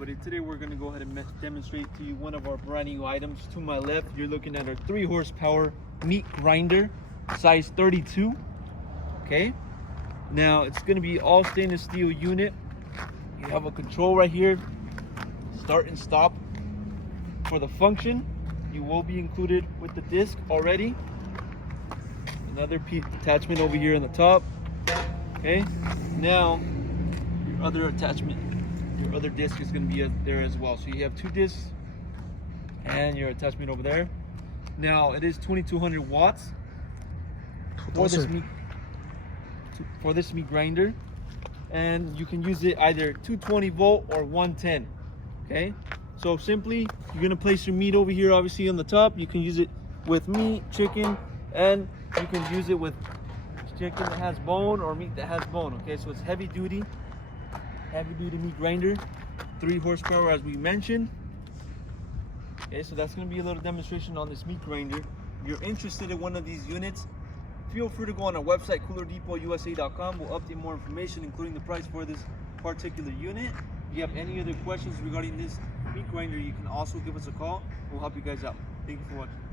everybody. Today we're going to go ahead and demonstrate to you one of our brand new items. To my left, you're looking at our 3 horsepower meat grinder, size 32. Okay, now it's going to be all stainless steel unit. You have a control right here, start and stop. For the function, you will be included with the disc already. Another attachment over here on the top. Okay, now your other attachment, your other disc is going to be there as well. So you have 2 discs and your attachment over there. Now it is 2200 watts for this meat grinder, and you can use it either 220 volt or 110. Okay, so simply you're going to place your meat over here, obviously on the top. You can use it with meat, chicken, and you can use it with chicken that has bone or meat that has bone. Okay, so it's heavy duty meat grinder, 3 horsepower as we mentioned. Okay, so that's going to be a little demonstration on this meat grinder. If you're interested in one of these units, feel free to go on our website, coolerdepotUSA.com. We'll update more information, including the price for this particular unit. If you have any other questions regarding this meat grinder, you can also give us a call. We'll help you guys out. Thank you for watching.